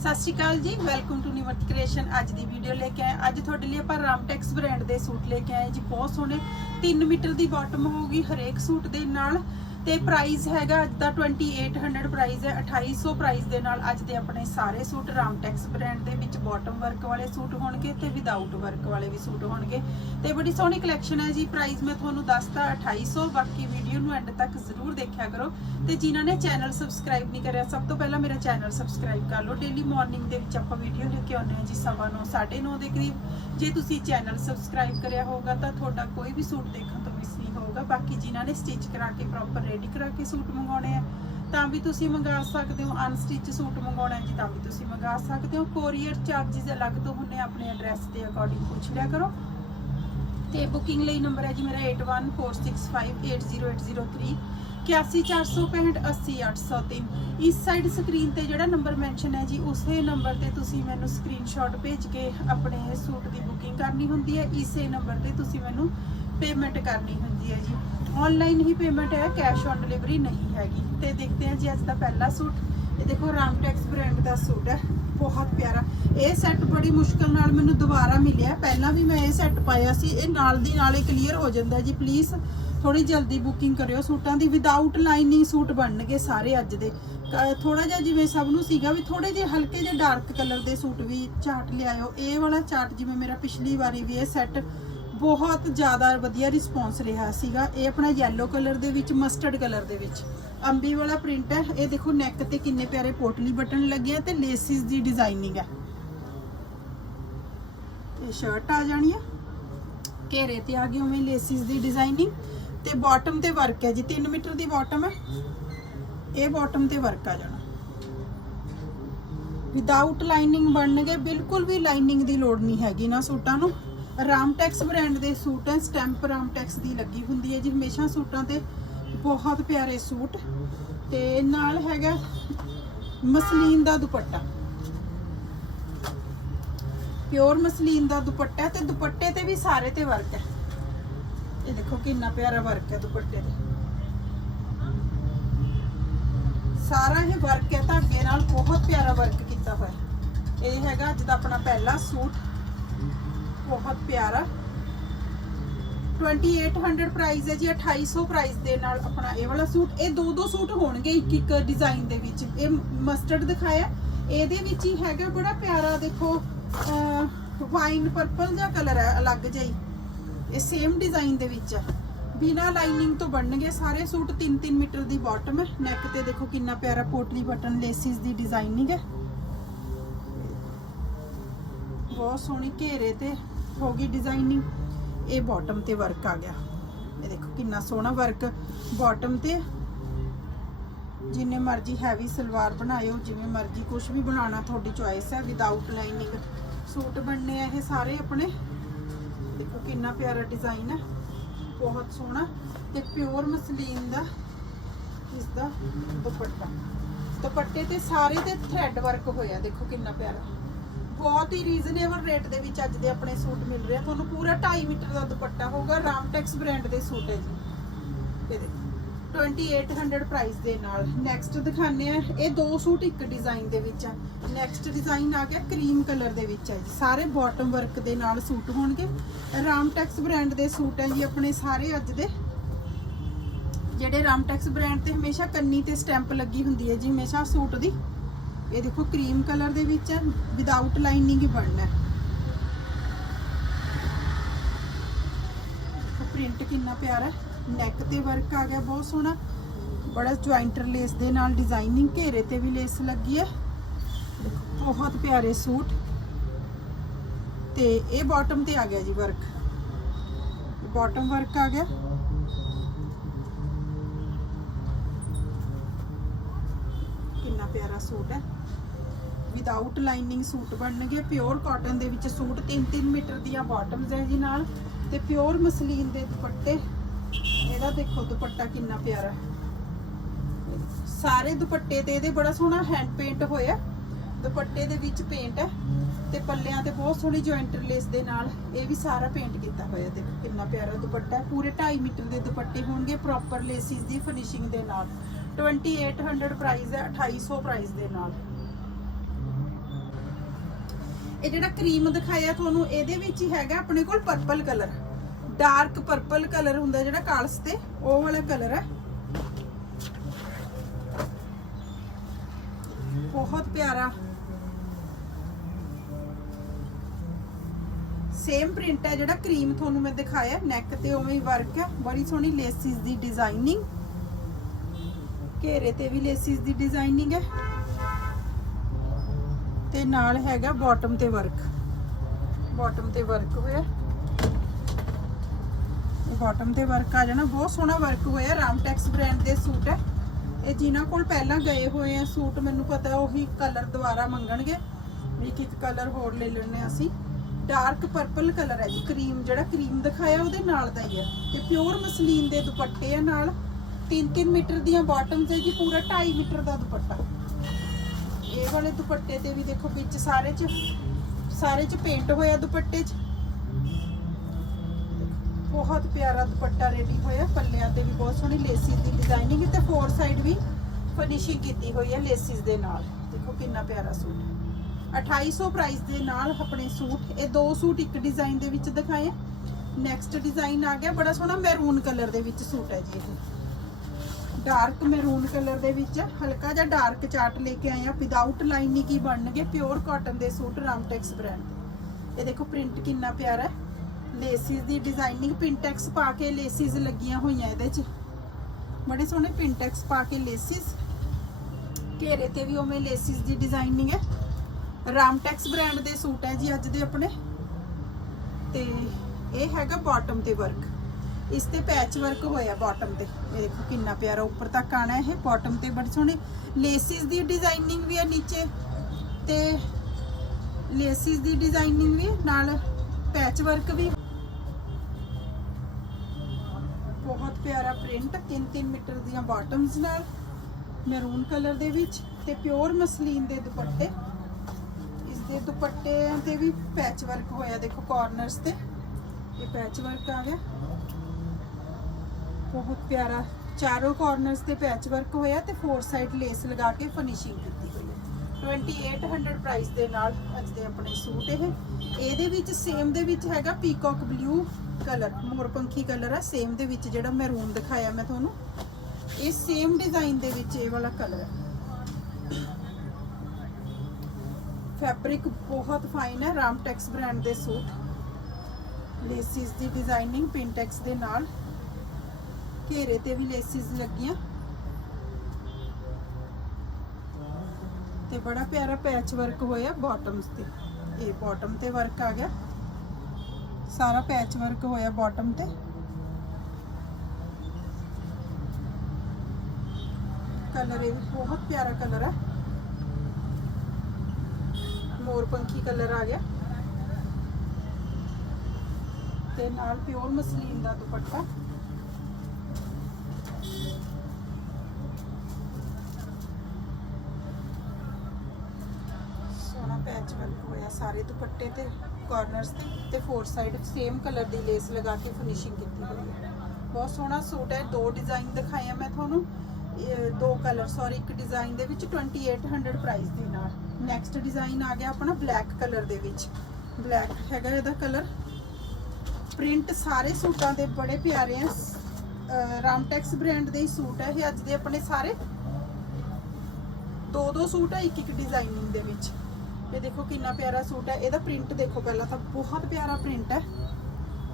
ਸਤਿ ਸ਼੍ਰੀ ਅਕਾਲ ਜੀ welcome to ਨਿਵਰਤ creation ਅੱਜ ਦੀ ਵੀਡੀਓ ਲੈ ਕੇ ਆਏ ਅੱਜ ਤੁਹਾਡੇ ਲਈ ਆਪਾਂ ਰਾਮਟੈਕਸ ਬ੍ਰਾਂਡ ਦੇ ਸੂਟ ਲੈ ਕੇ ਆਏ ਜੀ, ਬਹੁਤ ਸੋਹਣੇ 3 ਮੀਟਰ ਦੀ ਬਾਟਮ ਹੋਊਗੀ ਹਰੇਕ ਸੂਟ ਦੇ ਨਾਲ। ਤੇ ਪ੍ਰਾਈਸ ਹੈਗਾ ਅੱਜ ਦਾ 2800 ਪ੍ਰਾਈਸ ਹੈ 2800 ਪ੍ਰਾਈਸ ਦੇ ਨਾਲ ਅੱਜ ਦੇ ਆਪਣੇ ਸਾਰੇ ਸੂਟ ਰਾਮਟੈਕਸ ਬ੍ਰਾਂਡ ਦੇ ਵਿੱਚ ਬਾਟਮ ਵਰਕ ਵਾਲੇ ਸੂਟ ਹੋਣਗੇ ਤੇ ਵਿਦਆਊਟ ਵਰਕ ਵਾਲੇ ਵੀ ਸੂਟ ਹੋਣਗੇ। ਤੇ ਬੜੀ ਸੋਹਣੀ ਕਲੈਕਸ਼ਨ ਹੈ ਜੀ ਪ੍ਰਾਈਸ ਮੈਂ ਤੁਹਾਨੂੰ ਦੱਸਤਾ 2800 ਬਾਕੀ ਵੀਡੀਓ ਨੂੰ ਐਂਡ ਤੱਕ ਜ਼ਰੂਰ ਦੇਖਿਆ ਕਰੋ। ਤੇ ਜਿਨ੍ਹਾਂ ਨੇ ਚੈਨਲ ਸਬਸਕ੍ਰਾਈਬ ਨਹੀਂ ਕਰਿਆ ਸਭ ਤੋਂ ਪਹਿਲਾਂ ਮੇਰਾ ਚੈਨਲ ਸਬਸਕ੍ਰਾਈਬ ਕਰ ਲਓ। ਡੇਲੀ ਮਾਰਨਿੰਗ ਦੇ ਵਿੱਚ ਆਪਾਂ ਵੀਡੀਓ ਲੈ ਕੇ ਆਉਂਦੇ ਹਾਂ ਜੀ ਸਵਾ ਨੌ, ਸਾਢੇ 9 ਦੇ ਕਰੀਬ। ਜੇ ਤੁਸੀਂ ਚੈਨਲ ਸਬਸਕ੍ਰਾਈਬ ਕਰਿਆ ਹੋਊਗਾ ਤਾਂ ਤੁਹਾਡਾ ਕੋਈ ਵੀ ਸੂਟ ਦੇਖਣ ਤੋਂ ਬਾਕੀ ਜਿਨ੍ਹਾਂ ਨੇ ਸਟਿਚ ਕਰਾ ਕੇ ਪ੍ਰੋਪਰ ਰੈਡੀ ਕਰਾ ਕੇ ਸੂਟ ਮੰਗਾਉਣੇ ਆ, ਤਾਂ ਵੀ ਤੁਸੀਂ ਮੰਗਾ ਸਕਦੇ ਹੋ। ਅਨਸਟਿਚ ਸੂਟ ਮੰਗਾਉਣਾ ਜੀ, ਤਾਂ ਵੀ ਤੁਸੀਂ ਮੰਗਾ ਸਕਦੇ ਹੋ। ਕੋਰੀਅਰ ਚਾਰजेस ਅਲੱਗ ਤੋਂ ਹੁੰਨੇ ਆਪਣੇ ਐਡਰੈਸ ਦੇ ਅਕੋਰਡਿੰਗ ਪੁੱਛ ਲਿਆ ਕਰੋ। ਤੇ ਬੁਕਿੰਗ ਲਈ ਨੰਬਰ ਹੈ ਜੀ ਮੇਰਾ 8146580803 8146580803 ਇਸ ਸਾਈਡ ਸਕਰੀਨ ਤੇ ਜਿਹੜਾ ਨੰਬਰ ਮੈਂਸ਼ਨ ਹੈ ਜੀ, ਉਸੇ ਨੰਬਰ ਤੇ ਤੁਸੀਂ ਮੈਨੂੰ ਸਕਰੀਨਸ਼ਾਟ ਭੇਜ ਕੇ ਆਪਣੇ ਸੂਟ ਦੀ ਬੁਕਿੰਗ ਕਰਨੀ ਹੁੰਦੀ ਹੈ। ਇਸੇ ਨੰਬਰ ਤੇ ਤੁਸੀਂ ਮੈਨੂੰ ਪੇਮੈਂਟ ਕਰਨੀ ਹੁੰਦੀ ਹੈ ਜੀ। ਆਨਲਾਈਨ ਹੀ ਪੇਮੈਂਟ ਹੈ ਕੈਸ਼ ਔਨ ਡਿਲੀਵਰੀ ਨਹੀਂ ਹੈਗੀ। ਤੇ ਦੇਖਦੇ ਹਾਂ ਜੀ, ਅੱਜ ਦਾ ਪਹਿਲਾ ਸੂਟ। ਇਹ ਦੇਖੋ ਰਾਮਟੈਕਸ ਬ੍ਰਾਂਡ ਦਾ ਸੂਟ ਹੈ। ਬਹੁਤ ਪਿਆਰਾ। ਇਹ ਸੈੱਟ ਬੜੀ ਮੁਸ਼ਕਲ ਨਾਲ ਮੈਨੂੰ ਦੁਬਾਰਾ ਮਿਲਿਆ। ਪਹਿਲਾਂ ਵੀ ਮੈਂ ਇਹ ਸੈੱਟ ਪਾਇਆ ਸੀ। ਇਹ ਨਾਲ ਦੀ ਨਾਲ ਹੀ ਕਲੀਅਰ ਹੋ ਜਾਂਦਾ ਜੀ। ਪਲੀਜ਼ ਥੋੜੀ ਜਲਦੀ ਬੁਕਿੰਗ ਕਰਿਓ ਸੂਟਾਂ ਦੀ। ਵਿਦਆਊਟ ਲਾਈਨਿੰਗ ਸੂਟ ਬਣਨਗੇ ਸਾਰੇ ਅੱਜ ਦੇ। ਥੋੜਾ ਜਿਹਾ ਜਿਵੇਂ ਸਭ ਨੂੰ ਸੀਗਾ ਵੀ ਥੋੜੇ ਜਿਹੇ ਹਲਕੇ ਜਿਹੇ ਡਾਰਕ ਕਲਰ ਦੇ ਸੂਟ ਵੀ ਚਾਟ ਲਿਆਇਓ। ਇਹ ਵਾਲਾ ਚਾਟ ਜਿਵੇਂ ਮੇਰਾ ਪਿਛਲੀ ਵਾਰੀ ਵੀ ਇਹ ਸੈੱਟ ਬਹੁਤ ਜ਼ਿਆਦਾ ਵਧੀਆ ਰਿਸਪੌਂਸ ਰਿਹਾ ਸੀਗਾ। ਇਹ ਆਪਣਾ ਯੈਲੋ ਕਲਰ ਦੇ ਵਿੱਚ ਮਸਟਰਡ ਕਲਰ ਦੇ ਵਿੱਚ। ਅੰਬੀ ਵਾਲਾ ਪ੍ਰਿੰਟ ਹੈ। ਇਹ ਦੇਖੋ ਨੈਕ ਤੇ ਕਿੰਨੇ ਪਿਆਰੇ ਪੋਟਲੀ ਬਟਨ ਲੱਗੇ ਆ ਤੇ ਲੇਸਿਸ ਦੀ ਡਿਜ਼ਾਈਨਿੰਗ ਹੈ। ਇਹ ਸ਼ਰਟ ਆ ਜਾਣੀ ਆ। ਘੇਰੇ ਤੇ ਆ ਗਈ ਉਵੇਂ ਲੇਸਿਸ ਦੀ ਡਿਜ਼ਾਈਨਿੰਗ ਤੇ ਬਾਟਮ ਤੇ ਵਰਕ ਹੈ ਜੀ। 3 ਮੀਟਰ ਦੀ ਬਾਟਮ ਹੈ। ਇਹ ਬਾਟਮ ਤੇ ਵਰਕ ਆ ਜਾਣਾ। ਵਿਦਆਊਟ ਲਾਈਨਿੰਗ ਬਣਨਗੇ, ਬਿਲਕੁਲ ਵੀ ਲਾਈਨਿੰਗ ਦੀ ਲੋੜ ਨਹੀਂ ਹੈਗੀ ਨਾ ਸੂਟਾਂ ਨੂੰ। ਰਾਮਟੈਕਸ ਬ੍ਰਾਂਡ ਦੇ ਸੂਟ ਹੈ, ਸਟੈਂਪ ਰਾਮਟੈਕਸ ਦੀ ਲੱਗੀ ਹੁੰਦੀ ਹੈ ਜੀ। ਹਮੇਸ਼ਾ ਸੂਟਾਂ ਤੇ ਬਹੁਤ ਪਿਆਰੇ ਸੂਟ। ਤੇ ਨਾਲ ਹੈਗਾ ਮਸਲੀਨ ਦਾ ਦੁਪੱਟਾ। ਪਿਓਰ ਮਸਲੀਨ ਦਾ ਦੁਪੱਟਾ ਤੇ ਦੁਪੱਟੇ ਤੇ ਵੀ ਸਾਰੇ ਤੇ ਵਰਕ ਹੈ। ਇਹ ਦੇਖੋ ਕਿੰਨਾ ਪਿਆਰਾ ਵਰਕ ਹੈ ਦੁਪੱਟੇ ਤੇ। ਸਾਰਾ ਇਹ ਵਰਕ ਹੈ, ਧਾਗੇ ਨਾਲ ਬਹੁਤ ਪਿਆਰਾ ਵਰਕ ਕੀਤਾ ਹੋਇਆ ਇਹ ਹੈਗਾ ਅੱਜ ਦਾ ਆਪਣਾ ਪਹਿਲਾ ਸੂਟ। ਬਹੁਤ ਪਿਆਰਾ। 2800 ਪ੍ਰਾਈਸ ਹੈ ਜੀ 2800 ਪ੍ਰਾਈਸ ਦੇ ਨਾਲ ਆਪਣਾ ਇਹ ਵਾਲਾ ਸੂਟ। ਇਹ ਦੋ ਦੋ ਸੂਟ ਹੋਣਗੇ ਇੱਕ ਇੱਕ ਡਿਜ਼ਾਈਨ ਦੇ ਵਿੱਚ। ਇਹ ਮਸਟਰਡ ਦਿਖਾਇਆ। ਇਹਦੇ ਵਿੱਚ ਹੀ ਹੈਗਾ ਬੜਾ ਪਿਆਰਾ, ਦੇਖੋ ਵਾਈਨ ਪਰਪਲ ਜਿਹਾ ਕਲਰ ਹੈ, ਅਲੱਗ ਜਿਹਾ ਹੀ। ਇਹ ਸੇਮ ਡਿਜ਼ਾਈਨ ਦੇ ਵਿੱਚ ਹੈ ਬਿਨਾ ਲਾਈਨਿੰਗ ਤੋਂ ਬਣਨਗੇ ਸਾਰੇ ਸੂਟ। 3-3 ਮੀਟਰ ਦੀ ਬਾਟਮ ਹੈ। ਨੈਕ ਤੇ ਦੇਖੋ ਕਿੰਨਾ ਪਿਆਰਾ ਪੋਟਲੀ ਬਟਨ ਲੇਸਿਸ ਦੀ ਡਿਜ਼ਾਈਨਿੰਗ ਹੈ। ਬਹੁਤ ਸੋਹਣੀ ਘੇਰੇ ਤੇ ਹੋ ਗਈ ਡਿਜ਼ਾਈਨਿੰਗ ਇਹ ਬਾਟਮ ਤੇ ਵਰਕ ਆ ਗਿਆ। ਇਹ ਦੇਖੋ ਕਿੰਨਾ ਸੋਹਣਾ ਵਰਕ ਬਾਟਮ ਤੇ ਜਿੰਨੇ ਮਰਜ਼ੀ ਹੈਵੀ ਸਲਵਾਰ ਬਣਾਇਓ, ਜਿਵੇਂ ਮਰਜ਼ੀ ਕੁਝ ਵੀ ਬਣਾਉਣਾ, ਤੁਹਾਡੀ ਚੁਆਇਸ ਹੈ ਵਿਦਆਊਟ ਲਾਈਨਿੰਗ ਸੂਟ ਬਣਨੇ ਆ ਇਹ ਸਾਰੇ ਆਪਣੇ। ਦੇਖੋ ਕਿੰਨਾ ਪਿਆਰਾ ਡਿਜ਼ਾਈਨ ਹੈ। ਬਹੁਤ ਸੋਹਣਾ। ਤੇ ਪਿਓਰ ਮਸਲੀਨ ਦਾ ਇਸ ਦਾ ਦੁਪੱਟਾ। ਦੁਪੱਟੇ ਤੇ ਸਾਰੇ ਤੇ ਥ੍ਰੈਡ ਵਰਕ ਹੋਇਆ, ਦੇਖੋ ਕਿੰਨਾ ਪਿਆਰਾ। ਬਹੁਤ ਹੀ ਰੀਜ਼ਨੇਬਲ ਰੇਟ ਦੇ ਵਿੱਚ ਅੱਜ ਦੇ ਆਪਣੇ ਸੂਟ ਮਿਲ ਰਹੇ ਆ। ਤੁਹਾਨੂੰ ਪੂਰਾ 2.5 ਮੀਟਰ ਦਾ ਦੁਪੱਟਾ ਹੋਊਗਾ, ਰਾਮਟੈਕਸ ਬ੍ਰਾਂਡ ਦੇ ਸੂਟ ਹੈ ਜੀ। ਇਹ ਦੇਖੋ 2800 ਪ੍ਰਾਈਸ ਦੇ ਨਾਲ। ਨੈਕਸਟ ਦਿਖਾਣੇ ਆ, ਇਹ ਦੋ ਸੂਟ ਇੱਕ ਡਿਜ਼ਾਈਨ ਦੇ ਵਿੱਚ ਆ। ਨੈਕਸਟ ਡਿਜ਼ਾਈਨ ਆ ਗਿਆ ਕਰੀਮ ਕਲਰ ਦੇ ਵਿੱਚ ਹੈ ਜੀ। ਸਾਰੇ ਬਾਟਮ ਵਰਕ ਦੇ ਨਾਲ ਸੂਟ ਹੋਣਗੇ। ਰਾਮਟੈਕਸ ਬ੍ਰਾਂਡ ਦੇ ਸੂਟ ਹੈ ਜੀ ਆਪਣੇ ਸਾਰੇ ਅੱਜ ਦੇ। ਜਿਹੜੇ ਰਾਮਟੈਕਸ ਬ੍ਰਾਂਡ ਤੇ ਹਮੇਸ਼ਾ ਕੰਨੀ ਤੇ ਸਟੈਂਪ ਲੱਗੀ ਹੁੰਦੀ ਹੈ ਜੀ, ਹਮੇਸ਼ਾ ਸੂਟ ਦੀ। ਇਹ ਦੇਖੋ ਕਰੀਮ ਕਲਰ ਦੇ ਵਿੱਚ ਹੈ ਵਿਦਆਊਟ ਲਾਈਨਿੰਗ ਹੀ ਬਣਨਾ ਹੈ। ਪ੍ਰਿੰਟ ਕਿੰਨਾ ਪਿਆਰਾ ਹੈ ਨੈਕ ਤੇ ਵਰਕ ਆ ਗਿਆ, ਬਹੁਤ ਸੋਹਣਾ। ਬੜਾ ਜੁਆਇੰਟਰ ਲੇਸ ਦੇ ਨਾਲ ਡਿਜ਼ਾਈਨਿੰਗ ਘੇਰੇ ਤੇ ਵੀ ਲੇਸ ਲੱਗੀ ਹੈ। ਬਹੁਤ ਪਿਆਰੇ ਸੂਟ। ਤੇ ਇਹ ਬਾਟਮ ਤੇ ਆ ਗਿਆ ਜੀ ਵਰਕ ਬਾਟਮ ਵਰਕ ਆ ਗਿਆ। ਪਿਆਰਾ ਸੂਟ ਹੈ। ਵਿਦਆਊਟ ਲਾਈਨਿੰਗ ਸੂਟ ਬਣਨਗੇ ਪਿਓਰ ਕਾਟਨ ਦੇ ਵਿੱਚ ਸੂਟ 3-3 ਮੀਟਰ ਦੀਆਂ ਬਾਟਮਸ ਹੈ ਜੀ ਨਾਲ, ਤੇ ਪਿਓਰ ਮਸਲੀਨ ਦੇ ਦੁਪੱਟੇ। ਇਹਦਾ ਦੇਖੋ ਦੁਪੱਟਾ ਕਿੰਨਾ ਪਿਆਰਾ। ਸਾਰੇ ਦੁਪੱਟੇ ਤੇ ਇਹਦੇ ਬੜਾ ਸੋਹਣਾ ਹੈਂਡ ਪੇਂਟ ਹੋਇਆ। ਦੁਪੱਟੇ ਦੇ ਵਿੱਚ ਪੇਂਟ ਹੈ, ਤੇ ਪੱਲਿਆਂ ਤੇ ਬਹੁਤ ਸੋਹਣੀ ਜੁਆਇੰਟਰ ਲੇਸ ਦੇ ਨਾਲ ਇਹ ਵੀ ਸਾਰਾ ਪੇਂਟ ਕੀਤਾ ਹੋਇਆ। ਦੇਖੋ ਕਿੰਨਾ ਪਿਆਰਾ ਦੁਪੱਟਾ ਪੂਰੇ 2.5 ਮੀਟਰ ਦੇ ਦੁਪੱਟੇ ਹੋਣਗੇ ਪ੍ਰੋਪਰ ਲੇਸਿਸ ਦੀ ਫਿਨਿਸ਼ਿੰਗ ਦੇ ਨਾਲ। 2800 ਪ੍ਰਾਈਸ ਹੈ 2800 ਪ੍ਰਾਈਸ ਦੇ ਨਾਲ। ਇਹ ਜਿਹੜਾ ਕਰੀਮ ਦਿਖਾਇਆ ਤੁਹਾਨੂੰ, ਇਹਦੇ ਵਿੱਚ ਹੀ ਹੈਗਾ ਆਪਣੇ ਕੋਲ purple colour dark purple colour ਹੁੰਦਾ ਜਿਹੜਾ ਕਾਲਸ ਤੇ, ਉਹ ਵਾਲਾ ਕਲਰ ਹੈ। ਬਹੁਤ ਪਿਆਰਾ। ਸੇਮ ਪ੍ਰਿੰਟ ਹੈ ਜਿਹੜਾ ਕਰੀਮ ਤੁਹਾਨੂੰ ਮੈਂ ਦਿਖਾਇਆ ਨੈਕ ਤੇ ਉਵੇਂ ਹੀ ਵਰਕ ਹੈ। ਬੜੀ ਸੋਹਣੀ ਲੇਸਿਸ ਦੀ ਡਿਜ਼ਾਈਨਿੰਗ ਘੇਰੇ ਤੇ ਵੀ ਲੇਸਿਸ ਦੀ ਡਿਜ਼ਾਈਨਿੰਗ ਹੈ। ਤੇ ਨਾਲ ਹੈਗਾ ਬਾਟਮ ਤੇ ਵਰਕ ਬਾਟਮ ਤੇ ਵਰਕ ਹੋਇਆ। ਇਹ ਬਾਟਮ ਤੇ ਵਰਕ ਆ ਜਾਣਾ। ਬਹੁਤ ਸੋਹਣਾ ਵਰਕ ਹੋਇਆ। ਰਾਮਟੈਕਸ ਬ੍ਰਾਂਡ ਦੇ ਸੂਟ ਹੈ। ਇਹ ਜਿਨ੍ਹਾਂ ਕੋਲ ਪਹਿਲਾਂ ਗਏ ਹੋਏ ਆ ਸੂਟ, ਮੈਨੂੰ ਪਤਾ ਉਹੀ ਕਲਰ ਦੁਬਾਰਾ ਮੰਗਣਗੇ। ਵੀ ਇੱਕ ਇੱਕ ਕਲਰ ਹੋਰ ਲੈ ਲੈਣੇ ਅਸੀਂ। ਡਾਰਕ ਪਰਪਲ ਕਲਰ ਹੈ ਜੀ। ਕਰੀਮ ਜਿਹੜਾ ਕਰੀਮ ਦਿਖਾਇਆ ਉਹਦੇ ਨਾਲ ਦਾ ਹੀ ਆ ਤੇ ਪਿਓਰ ਮਸਲੀਨ ਦੇ ਦੁਪੱਟੇ ਆ ਨਾਲ। 3-3 ਮੀਟਰ ਦੀਆਂ ਬਾਟਮਸ ਹੈ ਜੀ, ਪੂਰਾ 2.5 ਮੀਟਰ ਦਾ ਦੁਪੱਟਾ। ਇਹ ਵਾਲੇ ਦੁਪੱਟੇ ਤੇ ਵੀ ਦੇਖੋ, ਵਿੱਚ ਸਾਰੇ ਚ ਸਾਰੇ ਚ ਪੇਂਟ ਹੋਇਆ ਦੁਪੱਟੇ 'ਚ। ਬਹੁਤ ਪਿਆਰਾ ਦੁਪੱਟਾ ਰੈਡੀ ਹੋਇਆ, ਪੱਲਿਆਂ ਤੇ ਵੀ ਬਹੁਤ ਸੋਹਣੀ ਲੇਸਿਸ ਦੀ ਡਿਜ਼ਾਈਨਿੰਗ ਤੇ ਫੋਰ ਸਾਈਡ ਵੀ ਫਿਨਿਸ਼ਿੰਗ ਕੀਤੀ ਹੋਈ ਹੈ ਲੇਸਿਸ ਦੇ ਨਾਲ। ਦੇਖੋ ਕਿੰਨਾ ਪਿਆਰਾ ਸੂਟ 2800 ਪ੍ਰਾਈਸ ਦੇ ਨਾਲ ਆਪਣੇ ਸੂਟ, ਇਹ ਦੋ ਸੂਟ ਇੱਕ ਡਿਜ਼ਾਈਨ ਦੇ ਵਿੱਚ ਦਿਖਾਏ। ਨੈਕਸਟ ਡਿਜ਼ਾਈਨ ਆ ਗਿਆ, ਬੜਾ ਸੋਹਣਾ ਮੈਰੂਨ ਕਲਰ ਦੇ ਵਿੱਚ ਸੂਟ ਹੈ ਜੀ ਇਹ। ਡਾਰਕ ਮੈਰੂਨ ਕਲਰ ਦੇ ਵਿੱਚ ਹਲਕਾ ਜਿਹਾ ਡਾਰਕ ਚਾਰਟ ਲੈ ਕੇ ਆਏ ਆ। ਵਿਦਆਊਟ ਲਾਈਨਿੰਗ ਕੀ ਬਣਨਗੇ ਪਿਓਰ ਕਾਟਨ ਦੇ ਸੂਟ ਰਾਮਟੈਕਸ ਬ੍ਰਾਂਡ ਦੇ। ਇਹ ਦੇਖੋ ਪ੍ਰਿੰਟ ਕਿੰਨਾ ਪਿਆਰਾ ਹੈ। ਲੇਸਿਸ ਦੀ ਡਿਜ਼ਾਈਨਿੰਗ ਪਿੰਟੈਕਸ ਪਾ ਕੇ ਲੇਸਿਸ ਲੱਗੀਆਂ ਹੋਈਆਂ ਇਹਦੇ 'ਚ। ਬੜੇ ਸੋਹਣੇ ਪਿੰਟੈਕਸ ਪਾ ਕੇ ਲੇਸਿਸ ਘੇਰੇ ਤੇ ਵੀ ਉਵੇਂ ਲੇਸਿਸ ਦੀ ਡਿਜ਼ਾਈਨਿੰਗ ਹੈ। ਰਾਮਟੈਕਸ ਬ੍ਰਾਂਡ ਦੇ ਸੂਟ ਹੈ ਜੀ ਅੱਜ ਦੇ ਆਪਣੇ। ਤੇ ਇਹ ਹੈਗਾ ਬਾਟਮ ਤੇ ਵਰਕ ਇਸ ਤੇ ਪੈਚ ਵਰਕ ਹੋਇਆ ਬਾਟਮ ਤੇ। ਇਹ ਦੇਖੋ ਕਿੰਨਾ ਪਿਆਰਾ ਉੱਪਰ ਤੱਕ ਆਣਾ ਇਹ। ਬਾਟਮ ਤੇ ਬੜੀ ਸੋਹਣੀ ਲੇਸਿਸ ਦੀ ਡਿਜ਼ਾਈਨਿੰਗ ਵੀ ਹੈ ਨੀਚੇ। ਤੇ ਲੇਸਿਸ ਦੀ ਡਿਜ਼ਾਈਨਿੰਗ ਵੀ ਨਾਲ ਪੈਚ ਵਰਕ ਵੀ। ਬਹੁਤ ਪਿਆਰਾ ਪ੍ਰਿੰਟ 3-3 ਮੀਟਰ ਦੀਆਂ ਬਾਟਮਸ ਨਾਲ। ਮੈਰੂਨ ਕਲਰ ਦੇ ਵਿੱਚ ਤੇ ਪਿਓਰ ਮਸਲੀਨ ਦੇ ਦੁਪੱਟੇ। ਇਸ ਦੇ ਦੁਪੱਟੇ ਤੇ ਵੀ ਪੈਚ ਵਰਕ ਹੋਇਆ ਦੇਖੋ ਕਾਰਨਰਸ ਤੇ। ਇਹ ਪੈਚ ਵਰਕ ਆ ਗਿਆ। ਬਹੁਤ ਪਿਆਰਾ ਚਾਰੋਂ ਕਾਰਨਰਸ ਤੇ ਪੈਚ ਵਰਕ ਹੋਇਆ ਤੇ ਫੋਰ ਸਾਈਡ ਲੇਸ ਲਗਾ ਕੇ ਫਿਨਿਸ਼ਿੰਗ ਕੀਤੀ ਹੋਈ ਹੈ। 2800 ਪ੍ਰਾਈਸ ਦੇ ਨਾਲ ਅੱਜ ਦੇ ਆਪਣੇ ਸੂਟ ਇਹ। ਇਹਦੇ ਵਿੱਚ ਸੇਮ ਦੇ ਵਿੱਚ ਹੈਗਾ ਪੀਕਾਕ ਬਲੂ ਕਲਰ ਮੋਰਪੰਖੀ ਕਲਰ ਹੈ ਸੇਮ ਦੇ ਵਿੱਚ ਜਿਹੜਾ ਮੈਰੂਨ ਦਿਖਾਇਆ ਮੈਂ ਤੁਹਾਨੂੰ। ਇਹ ਸੇਮ ਡਿਜ਼ਾਈਨ ਦੇ ਵਿੱਚ ਇਹ ਵਾਲਾ ਕਲਰ ਫੈਬਰਿਕ ਬਹੁਤ ਫਾਈਨ ਹੈ ਰਾਮਟੈਕਸ ਬ੍ਰਾਂਡ ਦੇ ਸੂਟ। ਲੇਸਿਸ ਦੀ ਡਿਜ਼ਾਈਨਿੰਗ ਪਿੰਟੈਕਸ ਦੇ ਨਾਲ। ਘੇਰੇ ਤੇ ਵੀ ਲੇਸਿਸ ਲੱਗੀਆਂ ਤੇ ਬੜਾ ਪਿਆਰਾ ਪੈਚ ਵਰਕ ਹੋਇਆ ਬਾਟਮਸ ਤੇ ਇਹ ਬਾਟਮ ਤੇ ਵਰਕ ਆ ਗਿਆ ਸਾਰਾ ਪੈਚ ਵਰਕ ਹੋਇਆ ਬਾਟਮ ਤੇ ਕਲਰ ਇਹ ਵੀ ਬਹੁਤ ਪਿਆਰਾ ਕਲਰ ਹੈ ਮੋਰ ਪੰਖੀ ਕਲਰ ਆ ਗਿਆ ਤੇ ਨਾਲ ਪਿਓਰ ਮਸਲੀਨ ਦਾ ਦੁਪੱਟਾ ਸੋਹਣਾ ਪੈਚ ਵਰਕ ਹੋਇਆ ਸਾਰੇ ਦੁਪੱਟੇ ਤੇ ਕਾਰਨਰਸ ਤੇ ਤੇ ਫੋਰ ਸਾਈਡ ਸੇਮ ਕਲਰ ਦੀ ਲੇਸ ਲਗਾ ਕੇ ਫਿਨਿਸ਼ਿੰਗ ਕੀਤੀ ਹੋਈ ਹੈ। ਬਹੁਤ ਸੋਹਣਾ ਸੂਟ ਹੈ, ਦੋ ਡਿਜ਼ਾਈਨ ਦਿਖਾਏ ਆ ਮੈਂ ਤੁਹਾਨੂੰ। ਦੋ ਕਲਰ ਸੌਰੀ ਇੱਕ ਡਿਜ਼ਾਈਨ ਦੇ ਵਿੱਚ 2800 ਪ੍ਰਾਈਸ ਦੇ ਨਾਲ। ਨੈਕਸਟ ਡਿਜ਼ਾਈਨ ਆ ਗਿਆ ਆਪਣਾ ਬਲੈਕ ਕਲਰ ਦੇ ਵਿੱਚ। ਬਲੈਕ ਹੈਗਾ ਇਹਦਾ ਕਲਰ ਪ੍ਰਿੰਟ ਸਾਰੇ ਸੂਟਾਂ ਦੇ ਬੜੇ ਪਿਆਰੇ ਆ। ਅਹ ਰਾਮਟੈਕਸ ਬ੍ਰਾਂਡ ਦੇ ਹੀ ਸੂਟ ਹੈ ਇਹ। ਅੱਜ ਦੇ ਆਪਣੇ ਸਾਰੇ ਦੋ ਦੋ ਸੂਟ ਹੈ ਇੱਕ ਇੱਕ ਡਿਜ਼ਾਈਨਿੰਗ ਦੇ ਵਿੱਚ। ਇਹ ਦੇਖੋ ਕਿੰਨਾ ਪਿਆਰਾ ਸੂਟ ਹੈ। ਇਹਦਾ ਪ੍ਰਿੰਟ ਦੇਖੋ ਪਹਿਲਾਂ ਤਾਂ, ਬਹੁਤ ਪਿਆਰਾ ਪ੍ਰਿੰਟ ਹੈ।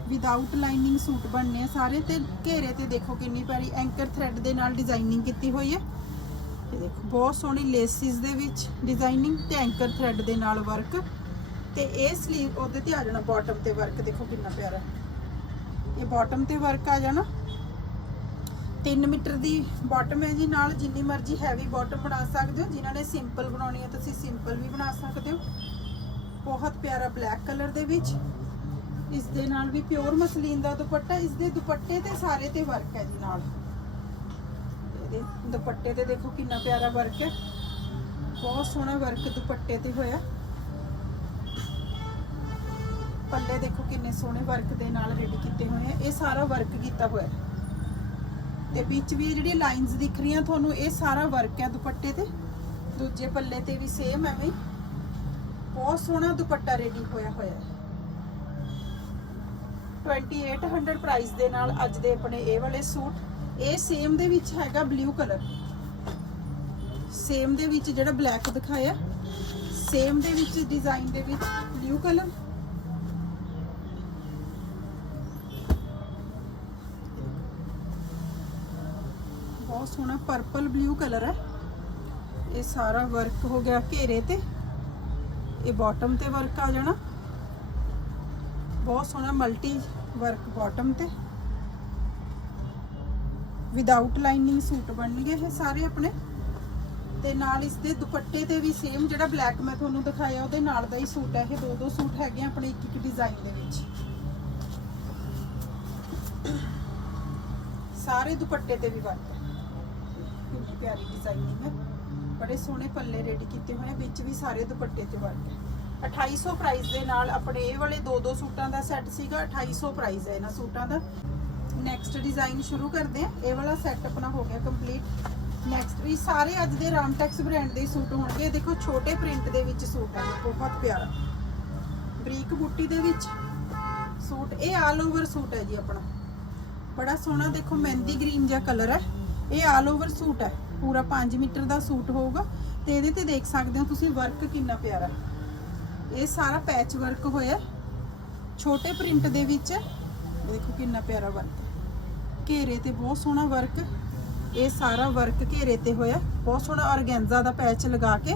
ਵਿਦਆਊਟ ਲਾਈਨਿੰਗ ਸੂਟ ਬਣਨੇ ਸਾਰੇ ਤੇ ਘੇਰੇ ਤੇ ਦੇਖੋ ਕਿੰਨੀ ਪਿਆਰੀ ਐਂਕਰ ਥ੍ਰੈਡ ਦੇ ਨਾਲ ਡਿਜ਼ਾਈਨਿੰਗ ਕੀਤੀ ਹੋਈ ਹੈ। ਇਹ ਦੇਖੋ, ਬਹੁਤ ਸੋਹਣੀ ਲੇਸਿਸ ਦੇ ਵਿੱਚ ਡਿਜ਼ਾਈਨਿੰਗ ਤੇ ਐਂਕਰ ਥ੍ਰੈਡ ਦੇ ਨਾਲ ਵਰਕ ਤੇ ਇਹ ਸਲੀਵ ਉਹਦੇ ਤੇ ਆ ਜਾਣਾ ਬਾਟਮ ਤੇ ਵਰਕ ਦੇਖੋ ਕਿੰਨਾ ਪਿਆਰਾ। ਇਹ ਬਾਟਮ ਤੇ ਵਰਕ ਆ ਜਾਣਾ। 3 ਮੀਟਰ ਦੀ ਬਾਟਮ ਹੈ ਜੀ, ਨਾਲ ਜਿੰਨੀ ਮਰਜ਼ੀ ਹੈਵੀ ਬਾਟਮ ਬਣਾ ਸਕਦੇ ਹੋ, ਜਿਨ੍ਹਾਂ ਨੇ ਸਿੰਪਲ ਬਣਾਉਣੀ ਹੈ, ਤੁਸੀਂ ਸਿੰਪਲ ਵੀ ਬਣਾ ਸਕਦੇ ਹੋ। ਬਹੁਤ ਪਿਆਰਾ ਬਲੈਕ ਕਲਰ ਦੇ ਵਿੱਚ। ਇਸ ਦੇ ਨਾਲ ਵੀ ਪਿਓਰ ਮਸਲੀਨ ਦਾ ਦੁਪੱਟਾ, ਇਸ ਦੇ ਦੁਪੱਟੇ ਤੇ ਸਾਰੇ ਤੇ ਵਰਕ ਹੈ ਜੀ ਨਾਲ। ਇਹਦੇ ਦੁਪੱਟੇ ਤੇ ਦੇਖੋ ਕਿੰਨਾ ਪਿਆਰਾ ਵਰਕ ਹੈ। ਬਹੁਤ ਸੋਹਣਾ ਵਰਕ ਦੁਪੱਟੇ ਤੇ ਹੋਇਆ। ਪੱਲੇ ਦੇਖੋ ਕਿੰਨੇ ਸੋਹਣੇ ਵਰਕ ਦੇ ਨਾਲ ਰੈਡੀ ਕੀਤੇ ਹੋਏ ਆ। ਇਹ ਸਾਰਾ ਵਰਕ ਕੀਤਾ ਹੋਇਆ ਤੇ ਵਿੱਚ ਵੀ ਜਿਹੜੀ ਲਾਈਨਸ ਦਿਖ ਰਹੀਆਂ, ਤੁਹਾਨੂੰ ਇਹ ਸਾਰਾ ਵਰਕ ਹੈ ਦੁਪੱਟੇ ਤੇ। ਦੂਜੇ ਪੱਲੇ ਤੇ ਵੀ ਸੇਮ ਐਵੇਂ। ਬਹੁਤ ਸੋਹਣਾ ਦੁਪੱਟਾ ਰੈਡੀ ਹੋਇਆ ਹੋਇਆ ਹੈ। 2800 ਪ੍ਰਾਈਸ ਦੇ ਨਾਲ ਅੱਜ ਦੇ ਆਪਣੇ ਇਹ ਵਾਲੇ ਸੂਟ। ਇਹ ਸੇਮ ਦੇ ਵਿੱਚ ਹੈਗਾ ਬਲੂ ਕਲਰ ਸੇਮ ਦੇ ਵਿੱਚ ਜਿਹੜਾ ਬਲੈਕ ਦਿਖਾਇਆ। ਸੇਮ ਦੇ ਵਿੱਚ ਡਿਜ਼ਾਈਨ ਦੇ ਵਿੱਚ ਬਲੂ ਕਲਰ ਬਹੁਤ ਸੋਹਣਾ ਪਰਪਲ ਬਲੂ ਕਲਰ ਹੈ। ਇਹ ਸਾਰਾ ਵਰਕ ਹੋ ਗਿਆ ਘੇਰੇ ਤੇ। ਇਹ ਬਾਟਮ ਤੇ ਵਰਕ ਆ ਜਾਣਾ। ਬਹੁਤ ਸੋਹਣਾ ਮਲਟੀ ਵਰਕ ਬਾਟਮ ਤੇ। ਵਿਦਆਊਟ ਲਾਈਨਿੰਗ ਸੂਟ ਬਣਨਗੇ ਇਹ ਸਾਰੇ ਆਪਣੇ। ਤੇ ਨਾਲ ਇਸ ਦੇ ਦੁਪੱਟੇ ਤੇ ਵੀ ਸੇਮ ਜਿਹੜਾ ਬਲੈਕ ਮੈਂ ਤੁਹਾਨੂੰ ਦਿਖਾਇਆ, ਉਹਦੇ ਨਾਲ ਦਾ ਹੀ ਸੂਟ ਹੈ। ਇਹ ਦੋ ਦੋ ਸੂਟ ਹੈਗੇ ਆ ਆਪਣੇ ਇੱਕ ਇੱਕ ਡਿਜ਼ਾਈਨ ਦੇ ਵਿੱਚ। ਸਾਰੇ ਦੁਪੱਟੇ ਤੇ ਵੀ ਵਰਕ ਹੈ ਕਿੰਨੀ ਪਿਆਰੀ ਡਿਜ਼ਾਈਨਿੰਗ ਹੈ। ਬੜੇ ਸੋਹਣੇ ਪੱਲੇ ਰੈਡੀ ਕੀਤੇ ਹੋਏ ਵਿੱਚ ਵੀ ਸਾਰੇ ਦੁਪੱਟੇ ਤੇ ਵਰਕ ਹੈ। 2800 ਪ੍ਰਾਈਸ ਦੇ ਨਾਲ ਆਪਣੇ ਇਹ ਵਾਲੇ ਦੋ ਦੋ ਸੂਟਾਂ ਦਾ ਸੈੱਟ ਸੀਗਾ 2800 ਪ੍ਰਾਈਸ ਹੈ ਇਹਨਾਂ ਸੂਟਾਂ ਦਾ। ਨੈਕਸਟ ਡਿਜ਼ਾਈਨ ਸ਼ੁਰੂ ਕਰਦੇ ਆ ਇਹ ਵਾਲਾ ਸੈੱਟ ਆਪਣਾ ਹੋ ਗਿਆ ਕੰਪਲੀਟ ਨੈਕਸਟ ਵੀ ਸਾਰੇ ਅੱਜ ਦੇ ਰਾਮਟੈਕਸ ਬ੍ਰਾਂਡ ਦੇ ਸੂਟ ਹੋਣਗੇ। ਇਹ ਦੇਖੋ, ਛੋਟੇ ਪ੍ਰਿੰਟ ਦੇ ਵਿੱਚ ਸੂਟ ਹੈ। ਬਹੁਤ ਪਿਆਰਾ। ਬਰੀਕ ਬੁੱਟੀ ਦੇ ਵਿੱਚ ਸੂਟ। ਇਹ ਆਲ ਓਵਰ ਸੂਟ ਹੈ ਜੀ ਆਪਣਾ। ਬੜਾ ਸੋਹਣਾ ਦੇਖੋ, ਮਹਿੰਦੀ ਗ੍ਰੀਨ ਜਿਹਾ ਕਲਰ ਹੈ। ਇਹ ਆਲ ਓਵਰ ਸੂਟ ਹੈ। ਪੂਰਾ 5 ਮੀਟਰ ਦਾ ਸੂਟ ਹੋਊਗਾ ਤੇ ਇਹਦੇ ਤੇ ਦੇਖ ਸਕਦੇ ਹੋ ਤੁਸੀਂ ਵਰਕ ਕਿੰਨਾ ਪਿਆਰਾ। ਇਹ ਸਾਰਾ ਪੈਚ ਵਰਕ ਹੋਇਆ ਛੋਟੇ ਪ੍ਰਿੰਟ ਦੇ ਵਿੱਚ ਦੇਖੋ ਕਿੰਨਾ ਪਿਆਰਾ ਵਰਕ ਘੇਰੇ ਤੇ ਬਹੁਤ ਸੋਹਣਾ ਵਰਕ ਇਹ ਸਾਰਾ ਵਰਕ ਘੇਰੇ ਤੇ ਹੋਇਆ ਬਹੁਤ ਸੋਹਣਾ ਔਰਗੈਂਜਾ ਦਾ ਪੈਚ ਲਗਾ ਕੇ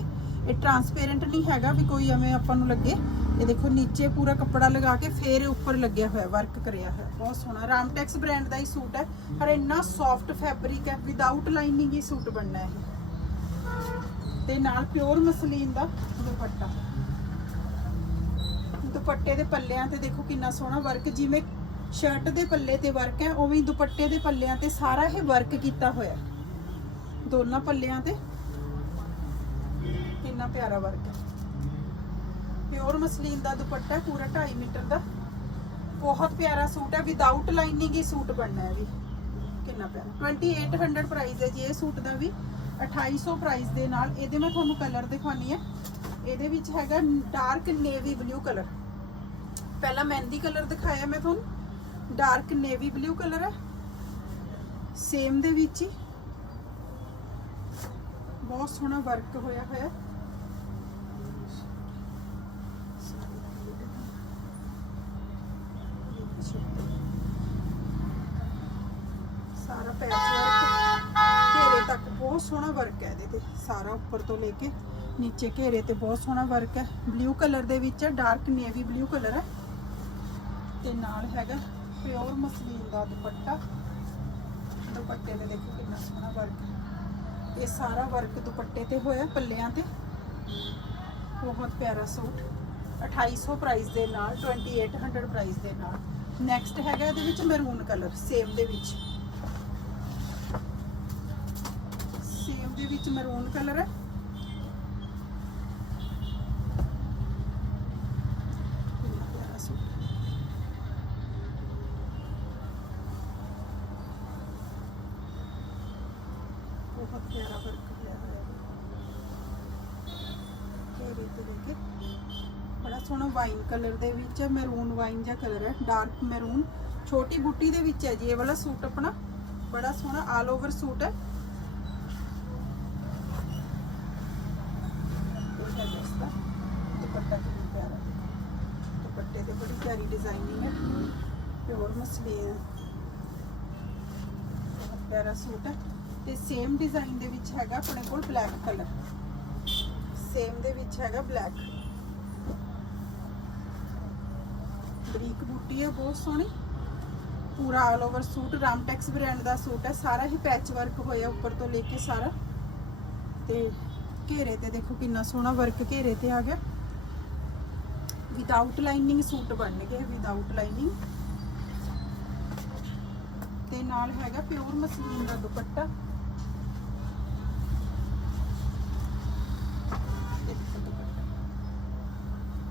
ਇਹ ਟਰਾਂਸਪੇਰੈਂਟ ਨਹੀਂ ਹੈਗਾ ਵੀ ਕੋਈ ਐਵੇਂ ਆਪਾਂ ਨੂੰ ਲੱਗੇ। ਇਹ ਦੇਖੋ, ਨੀਚੇ ਪੂਰਾ ਕੱਪੜਾ ਲਗਾ ਕੇ ਫੇਰ ਉੱਪਰ ਲੱਗਿਆ ਹੋਇਆ ਵਰਕ ਕਰਿਆ ਹੋਇਆ। ਬਹੁਤ ਸੋਹਣਾ। ਰਾਮਟੈਕਸ ਬ੍ਰਾਂਡ ਦਾ ਹੀ ਸੂਟ ਹੈ। ਪਰ ਇੰਨਾ ਸੌਫਟ ਫੈਬਰਿਕ ਹੈ ਵਿਦਆਊਟ ਲਾਈਨਿੰਗ ਹੀ ਸੂਟ ਬਣਨਾ ਹੈ ਇਹ। ਤੇ ਨਾਲ ਪਿਓਰ ਮਸਲੀਨ ਦਾ ਦੁਪੱਟਾ। ਦੁਪੱਟੇ ਦੇ ਪੱਲਿਆਂ ਤੇ ਦੇਖੋ ਕਿੰਨਾ ਸੋਹਣਾ ਵਰਕ ਜਿਵੇਂ ਸ਼ਰਟ ਦੇ ਪੱਲੇ ਤੇ ਵਰਕ ਹੈ, ਉਵੇਂ ਹੀ ਦੁਪੱਟੇ ਦੇ ਪੱਲਿਆਂ ਤੇ ਸਾਰਾ ਇਹ ਵਰਕ ਕੀਤਾ ਹੋਇਆ ਦੋਨਾਂ ਪੱਲਿਆਂ ਤੇ। ਕਿੰਨਾ ਪਿਆਰਾ ਵਰਕ ਹੈ। ਪਿਓਰ ਮਸਲੀਨ ਦਾ ਦੁਪੱਟਾ ਹੈ, ਪੂਰਾ 2.5 ਮੀਟਰ ਦਾ। ਬਹੁਤ ਪਿਆਰਾ ਸੂਟ ਹੈ ਵਿਦਆਊਟ ਲਾਈਨਿੰਗ ਹੀ ਸੂਟ ਬਣਨਾ ਹੈ ਵੀ। ਕਿੰਨਾ ਪਿਆਰਾ। 2800 ਪ੍ਰਾਈਸ ਹੈ ਜੀ ਇਹ ਸੂਟ ਦਾ ਵੀ। 2800 ਪ੍ਰਾਈਸ ਦੇ ਨਾਲ। ਇਹਦੇ ਮੈਂ ਤੁਹਾਨੂੰ ਕਲਰ ਦਿਖਾਉਣੀ ਹੈ। ਇਹਦੇ ਵਿੱਚ ਹੈਗਾ ਡਾਰਕ ਨੇਵੀ ਬਲੂ ਕਲਰ ਪਹਿਲਾਂ ਮਹਿੰਦੀ ਕਲਰ ਦਿਖਾਇਆ ਮੈਂ ਤੁਹਾਨੂੰ। ਡਾਰਕ ਨੇਵੀ ਬਲੂ ਕਲਰ ਹੈ। ਸੇਮ ਦੇ ਵਿੱਚ ਹੀ। ਬਹੁਤ ਸੋਹਣਾ ਵਰਕ ਹੋਇਆ ਹੋਇਆ ਹੈ। ਸਾਰਾ ਪੈਚ ਵਰਕ ਘੇਰੇ ਤੱਕ ਬਹੁਤ ਸੋਹਣਾ ਵਰਕ ਹੈ ਇਹਦੇ ਤੇ, ਸਾਰਾ ਉੱਪਰ ਤੋਂ ਲੈ ਕੇ ਨੀਚੇ ਘੇਰੇ ਤੇ ਬਹੁਤ ਸੋਹਣਾ ਵਰਕ ਹੈ। ਬਲੂ ਕਲਰ ਦੇ ਵਿੱਚ ਡਾਰਕ ਨੇਵੀ ਬਲੂ ਕਲਰ ਹੈ। ਤੇ ਨਾਲ ਹੈਗਾ ਪਿਓਰ ਮਸਲੀਨ ਦਾ ਦੁਪੱਟਾ। ਦੁਪੱਟੇ ਤੇ ਦੇਖੋ ਕਿੰਨਾ ਸੋਹਣਾ ਵਰਕ ਹੈ। ਇਹ ਸਾਰਾ ਵਰਕ ਦੁਪੱਟੇ ਤੇ ਹੋਇਆ, ਪੱਲਿਆਂ ਤੇ। ਬਹੁਤ ਪਿਆਰਾ ਸੂਟ। 2800 ਪ੍ਰਾਈਸ ਦੇ ਨਾਲ 2800 ਪ੍ਰਾਈਸ ਦੇ ਨਾਲ। ਨੈਕਸਟ ਹੈਗਾ ਇਹਦੇ ਵਿੱਚ ਮੈਰੂਨ ਕਲਰ ਸੇਮ ਦੇ ਵਿੱਚ ਸੇਮ ਦੇ ਵਿੱਚ ਮੈਰੂਨ ਕਲਰ ਹੈ। ਬਹੁਤ ਪਿਆਰਾ ਵਰਕ ਹੋਇਆ ਹੋਇਆ ਹੈ। ਘੇਰੇ ਤੇ ਦੇਖੇ ਬੜਾ ਸੋਹਣਾ ਵਾਈਨ ਕਲਰ ਦੇ ਵਿੱਚ ਮੈਰੂਨ ਵਾਈਨ ਜਿਹਾ ਕਲਰ ਹੈ ਡਾਰਕ ਮੈਰੂਨ ਛੋਟੀ ਬੁੱਟੀ ਦੇ ਵਿੱਚ ਹੈ ਜੀ, ਇਹ ਵਾਲਾ ਸੂਟ ਆਪਣਾ। ਬੜਾ ਸੋਹਣਾ ਆਲ ਓਵਰ ਸੂਟ ਹੈ ਇਹ ਹੈ ਇਸ ਦਾ ਦੁਪੱਟਾ ਕਿੰਨਾ ਪਿਆਰਾ ਹੈ। ਦੁਪੱਟੇ ਤੇ ਬੜੀ ਪਿਆਰੀ ਡਿਜ਼ਾਈਨਿੰਗ ਹੈ। ਪਿਓਰ ਮਸਲੀਨ ਬਹੁਤ ਪਿਆਰਾ ਸੂਟ ਹੈ। ਤੇ ਸੇਮ ਡਿਜ਼ਾਈਨ ਦੇ ਵਿੱਚ ਹੈਗਾ ਆਪਣੇ ਕੋਲ ਬਲੈਕ ਕਲਰ ਸੇਮ ਦੇ ਵਿੱਚ ਹੈਗਾ ਬਲੈਕ ਬਰੀਕ ਬੂਟੀ ਹੈ ਬਹੁਤ ਸੋਹਣੀ। ਪੂਰਾ all over suit Ramtex brand ਦਾ ਸੂਟ ਹੈ। ਸਾਰਾ ਹੀ ਪੈਚ ਵਰਕ ਹੋਇਆ ਉੱਪਰ ਤੋਂ ਲੈ ਕੇ ਸਾਰਾ। ਤੇ ਘੇਰੇ ਤੇ ਦੇਖੋ ਕਿੰਨਾ ਸੋਹਣਾ ਵਰਕ ਘੇਰੇ ਤੇ ਆ ਗਿਆ। ਵਿਦਆਊਟ ਲਾਈਨਿੰਗ ਸੂਟ ਬਣਨਗੇ ਵਿਦਆਊਟ ਲਾਈਨਿੰਗ ਤੇ ਨਾਲ ਹੈਗਾ ਪਿਓਰ ਮਸਲੀਨ ਦਾ ਦੁਪੱਟਾ।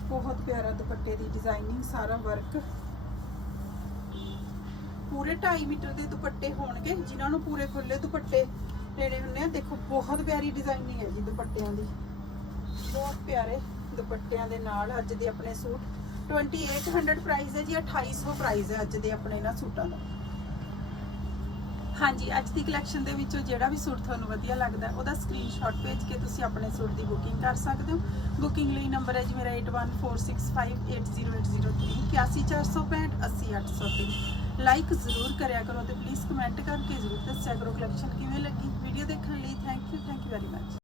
ਬਹੁਤ ਪਿਆਰਾ ਦੁਪੱਟੇ ਦੀ ਡਿਜ਼ਾਈਨਿੰਗ ਸਾਰਾ ਵਰਕ ਪੂਰੇ 2.5 ਮੀਟਰ ਦੇ ਦੁਪੱਟੇ ਹੋਣਗੇ, ਜਿਨ੍ਹਾਂ ਨੂੰ ਪੂਰੇ ਖੁੱਲੇ ਦੁਪੱਟੇ ਲੈਣੇ ਹੁੰਦੇ ਆ, ਦੇਖੋ ਬਹੁਤ ਪਿਆਰੀ ਡਿਜ਼ਾਈਨਿੰਗ ਹੈ ਜੀ ਦੁਪੱਟਿਆਂ ਦੀ। ਬਹੁਤ ਪਿਆਰੇ। ਦੁਪੱਟਿਆਂ ਦੇ ਨਾਲ ਅੱਜ ਦੇ ਆਪਣੇ ਸੂਟ। 2800 ਪ੍ਰਾਈਸ ਹੈ ਜੀ 2800 ਪ੍ਰਾਈਸ ਹੈ ਅੱਜ ਦੇ ਆਪਣੇ ਇਹਨਾਂ ਸੂਟਾਂ ਦਾ। ਹਾਂਜੀ, ਅੱਜ ਦੀ ਕਲੈਕਸ਼ਨ ਦੇ ਵਿੱਚੋਂ ਜਿਹੜਾ ਵੀ ਸੂਟ ਤੁਹਾਨੂੰ ਵਧੀਆ ਲੱਗਦਾ ਉਹਦਾ ਸਕਰੀਨਸ਼ਾਟ ਭੇਜ ਕੇ ਤੁਸੀਂ ਆਪਣੇ ਸੂਟ ਦੀ ਬੁਕਿੰਗ ਕਰ ਸਕਦੇ ਹੋ। ਬੁਕਿੰਗ ਲਈ ਨੰਬਰ ਹੈ ਜੀ ਮੇਰਾ 8146580803 81465 80803 ਲਾਈਕ ਜ਼ਰੂਰ ਕਰਿਆ ਕਰੋ ਤੇ ਪਲੀਜ਼ ਕਮੈਂਟ ਕਰਕੇ ਜ਼ਰੂਰ ਦੱਸਿਆ ਕਰੋ ਕਲੈਕਸ਼ਨ ਕਿਵੇਂ ਲੱਗੀ। ਵੀਡੀਓ ਦੇਖਣ ਲਈ thank you thank you very much